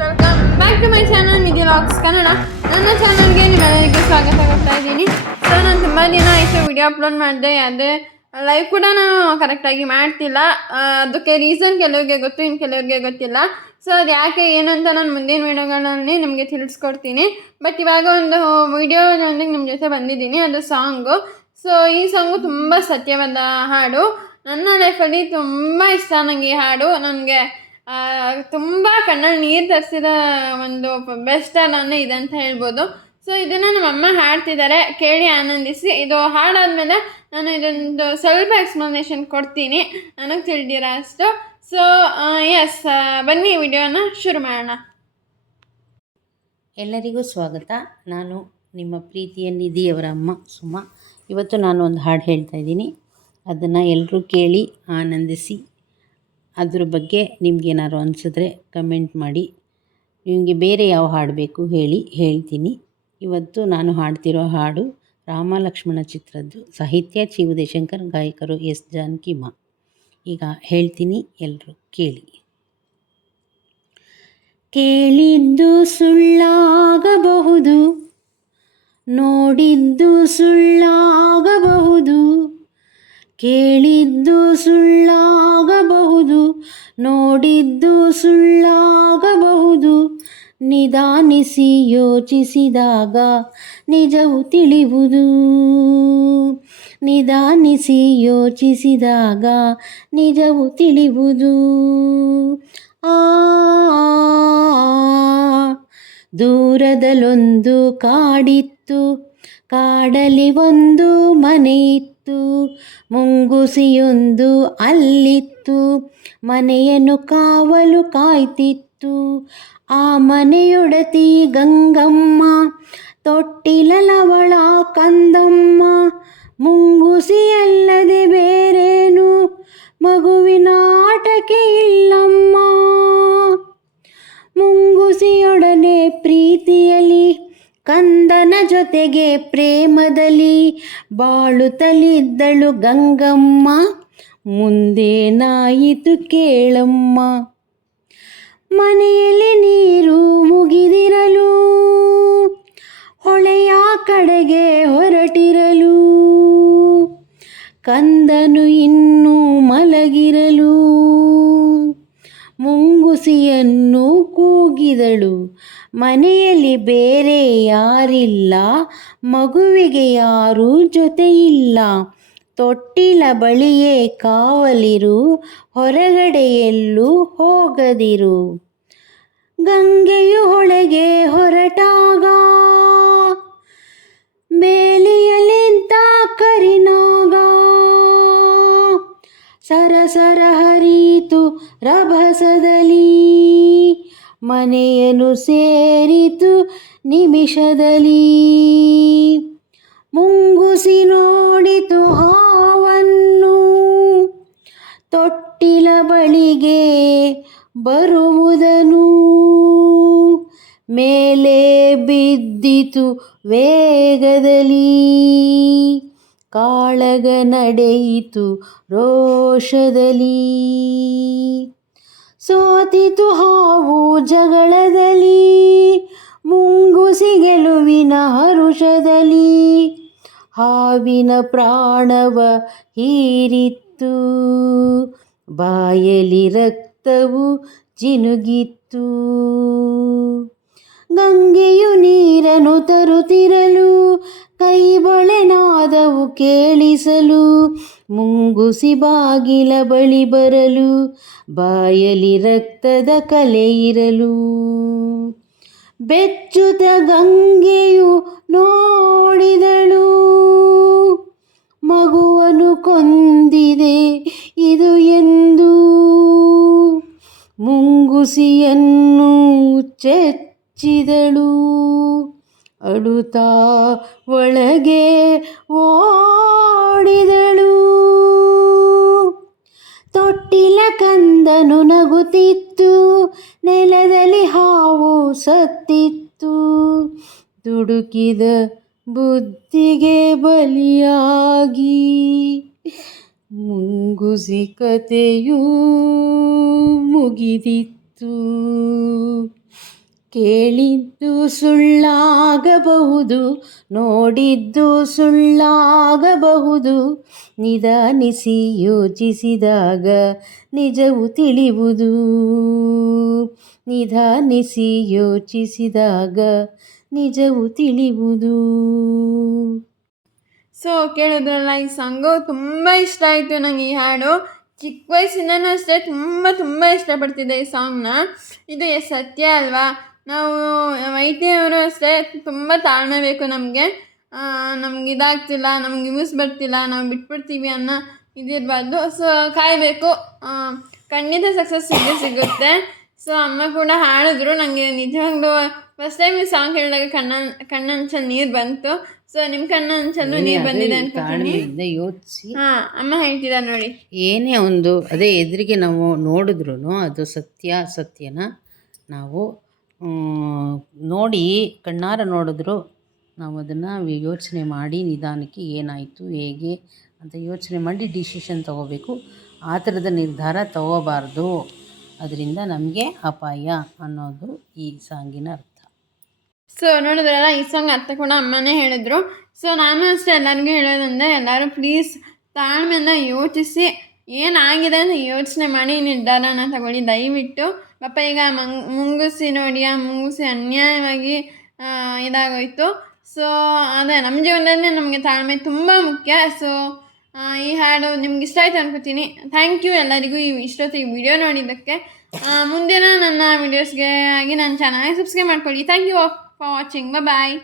Welcome back to my channel Nidhi vlogs Kannada. ನನ್ನ ಚಾನಲ್ಗೆ ನಿಮ್ಮೆಲ್ಲರಿಗೂ ಸ್ವಾಗತ ಕೊಡ್ತಾ ಇದ್ದೀನಿ. ಸೊ ನಾನು ತುಂಬ ದಿನ ಆಯಿತು ವಿಡಿಯೋ ಅಪ್ಲೋಡ್ ಮಾಡಿದೆ, ಅದೇ ಲೈವ್ ಕೂಡ ನಾನು ಕರೆಕ್ಟಾಗಿ ಮಾಡ್ತಿಲ್ಲ. ಅದಕ್ಕೆ ರೀಸನ್ ಕೆಲವ್ರಿಗೆ ಗೊತ್ತು, ಇನ್ನು ಕೆಲವ್ರಿಗೆ ಗೊತ್ತಿಲ್ಲ. ಸೊ ಅದು ಯಾಕೆ ಏನಂತ ನಾನು ಮುಂದಿನ ವೀಡಿಯೋಗಳಲ್ಲಿ ನಿಮಗೆ ತಿಳಿಸ್ಕೊಡ್ತೀನಿ. ಬಟ್ ಇವಾಗ ಒಂದು ವಿಡಿಯೋದಲ್ಲಿ ನಿಮ್ಮ ಜೊತೆ ಬಂದಿದ್ದೀನಿ, ಅದು ಸಾಂಗು. ಸೊ ಈ ಸಾಂಗು ತುಂಬ ಸತ್ಯವಾದ ಹಾಡು. ನನ್ನ ಲೈಫಲ್ಲಿ ತುಂಬ ಇಷ್ಟ ನನಗೆ ಈ ಹಾಡು. ನನಗೆ ತುಂಬ ಕಣ್ಣಲ್ಲಿ ನೀರು ತರಿಸಿದ ಒಂದು ಬೆಸ್ಟ್ ಹಾಡನ್ನು ಇದಂತ ಹೇಳ್ಬೋದು. ಸೊ ಇದನ್ನು ನಮ್ಮಮ್ಮ ಹಾಡ್ತಿದ್ದಾರೆ, ಕೇಳಿ ಆನಂದಿಸಿ. ಇದು ಹಾಡಾದ್ಮೇಲೆ ನಾನು ಇದೊಂದು ಸ್ವಲ್ಪ ಎಕ್ಸ್ಪ್ಲನೇಷನ್ ಕೊಡ್ತೀನಿ, ನನಗೆ ತಿಳಿದಿರೋ ಅಷ್ಟು. ಸೊ ಎಸ್, ಬನ್ನಿ ವಿಡಿಯೋನ ಶುರು ಮಾಡೋಣ. ಎಲ್ಲರಿಗೂ ಸ್ವಾಗತ. ನಾನು ನಿಮ್ಮ ಪ್ರೀತಿಯ ನಿಧಿಯವರ ಅಮ್ಮ ಸುಮ. ಇವತ್ತು ನಾನು ಒಂದು ಹಾಡು ಹೇಳ್ತಾ ಇದ್ದೀನಿ, ಅದನ್ನು ಎಲ್ಲರೂ ಕೇಳಿ ಆನಂದಿಸಿ. ಅದ್ರ ಬಗ್ಗೆ ನಿಮಗೇನಾದ್ರು ಅನಿಸಿದ್ರೆ ಕಮೆಂಟ್ ಮಾಡಿ. ನಿಮಗೆ ಬೇರೆ ಯಾವ ಹಾಡು ಬೇಕು ಹೇಳಿ, ಹೇಳ್ತೀನಿ. ಇವತ್ತು ನಾನು ಹಾಡ್ತಿರೋ ಹಾಡು ರಾಮ ಲಕ್ಷ್ಮಣ ಚಿತ್ರದ್ದು. ಸಾಹಿತ್ಯ ಚಿ ಉದಯಶಂಕರ್, ಗಾಯಕರು ಎಸ್ ಜಾನಕಿ ಮಾ. ಈಗ ಹೇಳ್ತೀನಿ, ಎಲ್ಲರೂ ಕೇಳಿ. ಕೇಳಿದ್ದು ಸುಳ್ಳಾಗಬಹುದು, ನೋಡಿದ್ದು ಸುಳ್ಳಾಗಬಹುದು. ಕೇಳಿದ್ದು ಸುಳ್ಳಾಗಬಹುದು, ನೋಡಿದ್ದು ಸುಳ್ಳಾಗಬಹುದು. ನಿಧಾನಿಸಿ ಯೋಚಿಸಿದಾಗ ನಿಜವು ತಿಳಿಯುವುದು. ನಿಧಾನಿಸಿ ಯೋಚಿಸಿದಾಗ ನಿಜವು ತಿಳಿಯುವುದು. ದೂರದಲ್ಲೊಂದು ಕಾಡಿತ್ತು, ಕಾಡಲಿ ಒಂದು ಮನೆಯಿತ್ತು. ಮುಂಗುಸಿಯೊಂದು ಅಲ್ಲಿತ್ತು, ಮನೆಯನ್ನು ಕಾವಲು ಕಾಯ್ತಿತ್ತು. ಆ ಮನೆಯೊಡತಿ ಗಂಗಮ್ಮ, ತೊಟ್ಟಿಲವಳ ಕಂದಮ್ಮ. ಮುಂಗುಸಿಯಲ್ಲದೆ ಬೇರೇನು ಮಗುವಿನ ಆಟಕ್ಕೆ ಇಲ್ಲಮ್ಮ. ಮುಂಗುಸಿಯೊಡನೆ ಪ್ರೀತಿಯಲಿ, ಕಂದನ ಜೊತೆಗೆ ಪ್ರೇಮದಲ್ಲಿ ಬಾಳುತ್ತಲಿದ್ದಳು ಗಂಗಮ್ಮ. ಮುಂದೇನಾಯಿತು ಕೇಳಮ್ಮ. ಮನೆಯಲ್ಲಿ ನೀರು ಮುಗಿದಿರಲು, ಹೊಳೆಯ ಕಡೆಗೆ ಹೊರಟಿರಲು. ಕಂದನು ಇನ್ನೂ ಮಲಗಿರಲು, ಮುಂಗುಸಿಯನ್ನು ಕೂಗಿದಳು. ಮನೆಯಲ್ಲಿ ಬೇರೆ ಯಾರಿಲ್ಲ, ಮಗುವಿಗೆ ಯಾರೂ ಜೊತೆಯಿಲ್ಲ. ತೊಟ್ಟಿಲ ಬಳಿಯೇ ಕಾವಲಿರು, ಹೊರಗಡೆ ಎಲ್ಲೂ ಹೋಗದಿರು. ಗಂಗೆಯು ಹೊಳೆಗೆ ಹೊರಟಾಗ, ಬೇಲಿಯಲ್ಲಿದ್ದ ಕರಿನಾಗ. ಸರಸರ ಹರಿಯಿತು ರಭಸದಲ್ಲಿ, ಮನೆಯನ್ನು ಸೇರಿತು ನಿಮಿಷದಲ್ಲಿ. ಮುಂಗುಸಿ ನೋಡಿತು ಹಾವನ್ನು, ತೊಟ್ಟಿಲ ಬಳಿಗೆ ಬರುವುದನು. ಮೇಲೆ ಬಿದ್ದಿತು ವೇಗದಲ್ಲಿ, ಕಾಳಗ ನಡೆಯಿತು ರೋಷದಲ್ಲಿ. ಸೋತಿತು ಹಾವು ಜಗಳದಲ್ಲಿ, ಮುಂಗುಸಿ ಗೆಲುವಿನ ಹರುಷದಲ್ಲಿ. ಹಾವಿನ ಪ್ರಾಣವ ಹೀರಿತ್ತು, ಬಾಯಲ್ಲಿ ರಕ್ತವು ಜಿನುಗಿತ್ತು. ಗಂಗೆಯು ನೀರನ್ನು ತರುತ್ತಿರಲು, ಕೈ ಬಳೆನಾದವು ಕೇಳಿಸಲು. ಮುಂಗುಸಿ ಬಾಗಿಲ ಬಳಿ ಬರಲು, ಬಾಯಲ್ಲಿ ರಕ್ತದ ಕಲೆ ಇರಲು. ಬೆಚ್ಚುತ ಗಂಗೆಯು ನೋಡಿದಳು, ಮಗುವನ್ನು ಕೊಂದಿದೆ ಇದು ಎಂದು. ಮುಂಗುಸಿಯನ್ನು ಚೆಚ್ಚಿದಳು, ಅಳುತ್ತಾ ಒಳಗೆ ಓಡಿದಳು. ತೊಟ್ಟಿಲ ಕಂದನು ನಗುತ್ತಿತ್ತು, ನೆಲದಲ್ಲಿ ಹಾವು ಸತ್ತಿತ್ತು. ದುಡುಕಿದ ಬುದ್ಧಿಗೆ ಬಲಿಯಾಗಿ ಮುಂಗುಸಿ ಕತೆಯೂ ಮುಗಿದಿತ್ತು. ಕೇಳಿದ್ದು ಸುಳ್ಳಾಗಬಹುದು, ನೋಡಿದ್ದು ಸುಳ್ಳಾಗಬಹುದು, ನಿಧಾನಿಸಿ ಯೋಚಿಸಿದಾಗ ನಿಜವು ತಿಳಿಯುವುದು. ನಿಧಾನಿಸಿ ಯೋಚಿಸಿದಾಗ ನಿಜವು ತಿಳಿಯುವುದು. ಸೊ ಕೇಳಿದ್ರಲ್ಲ, ಈ ಸಾಂಗು ತುಂಬ ಇಷ್ಟ ಆಯಿತು ನನಗೆ. ಈ ಹಾಡು ಚಿಕ್ಕ ವಯಸ್ಸಿಂದನೂ ಅಷ್ಟೇ ತುಂಬ ಇಷ್ಟಪಡ್ತಿದ್ದೆ ಈ ಸಾಂಗ್ನ. ಇದು ಸತ್ಯ ಅಲ್ವಾ? ನಾವು ವೈದ್ಯವರು ಅಷ್ಟೇ ತುಂಬ ತಾಳ್ಮೆ ಬೇಕು ನಮಗೆ. ನಮ್ಗೆ ಇದಾಗ್ತಿಲ್ಲ, ನಮ್ಗೆ ಯೂಸ್ ಬರ್ತಿಲ್ಲ, ನಾವು ಬಿಟ್ಬಿಡ್ತೀವಿ ಅನ್ನೋ ಇದಿರಬಾರ್ದು. ಸೊ ಕಾಯಬೇಕು, ಖಂಡಿತ ಸಕ್ಸಸ್ ಸಿಗುತ್ತೆ. ಸೊ ಅಮ್ಮ ಕೂಡ ಹಾಡಿದ್ರು. ನನಗೆ ನಿಜವಾಗ್ಲೂ ಫಸ್ಟ್ ಟೈಮ್ ಈ ಸಾಂಗ್ ಹೇಳಿದಾಗ ಕಣ್ಣಂಚಲ್ಲಿ ನೀರು ಬಂತು. ಸೊ ನಿಮ್ಮ ಕಣ್ಣಂಚಲ್ಲೂ ನೀರು ಬಂದಿದೆ ಅನ್ಕೋತೀನಿ. ಯೋಚಿಸಿ ಅಮ್ಮ ಹೇಳ್ತಿದ್ದಾರೆ ನೋಡಿ. ಏನೇ ಒಂದು ಅದೇ ಎದುರಿಗೆ ನಾವು ನೋಡಿದ್ರು ಅದು ಸತ್ಯನ ನಾವು ನೋಡಿ ಕಣ್ಣಾರ ನೋಡಿದ್ರು ನಾವು ಅದನ್ನು ಯೋಚನೆ ಮಾಡಿ ನಿಧಾನಕ್ಕೆ ಏನಾಯಿತು ಹೇಗೆ ಅಂತ ಯೋಚನೆ ಮಾಡಿ ಡಿಸಿಷನ್ ತಗೋಬೇಕು. ಆ ಥರದ ನಿರ್ಧಾರ ತಗೋಬಾರ್ದು. ಅದರಿಂದ ನಮಗೆ ಅಪಾಯ ಅನ್ನೋದು ಈ ಸಾಂಗಿನ ಅರ್ಥ. ಸೊ ನೋಡಿದ್ರಲ್ಲ, ಈ ಸಾಂಗ್ ಅರ್ಥ ಕೂಡ ಅಮ್ಮನೇ ಹೇಳಿದ್ರು. ಸೊ ನಾನು ಅಷ್ಟೇ ಎಲ್ಲರಿಗೂ ಹೇಳೋದಂದರೆ, ಎಲ್ಲರೂ ಪ್ಲೀಸ್ ತಾಳ್ಮೆಯಿಂದ ಯೋಚಿಸಿ ಏನಾಗಿದೆ ಅಂತ ಯೋಚನೆ ಮಾಡಿ ನಿರ್ಧಾರನ ತಗೊಳ್ಳಿ ದಯವಿಟ್ಟು. ಪಾಪ ಈಗ ಮುಂಗುಸಿ ನೋಡಿ, ಆ ಮುಂಗುಸಿ ಅನ್ಯಾಯವಾಗಿ ಇದಾಗೋಯ್ತು. ಸೊ ಅದೇ ನಮ್ಮ ಜೀವನದಲ್ಲಿ ನಮಗೆ ತಾಳ್ಮೆ ತುಂಬ ಮುಖ್ಯ. ಸೊ ಈ ಹಾಡು ನಿಮ್ಗೆ ಇಷ್ಟ ಆಯ್ತು ಅನ್ಕೋತೀನಿ. ಥ್ಯಾಂಕ್ ಯು ಎಲ್ಲರಿಗೂ ಇಷ್ಟೊತ್ತು ಈ ವಿಡಿಯೋ ನೋಡಿದ್ದಕ್ಕೆ. ಮುಂದಿನ ನನ್ನ ವೀಡಿಯೋಸ್ಗೆ ಆಗಿ ನನ್ನ ಚಾನಲ್ಗೆ ಸಬ್ಸ್ಕ್ರೈಬ್ ಮಾಡ್ಕೊಳ್ಳಿ. Thank you for watching. Bye.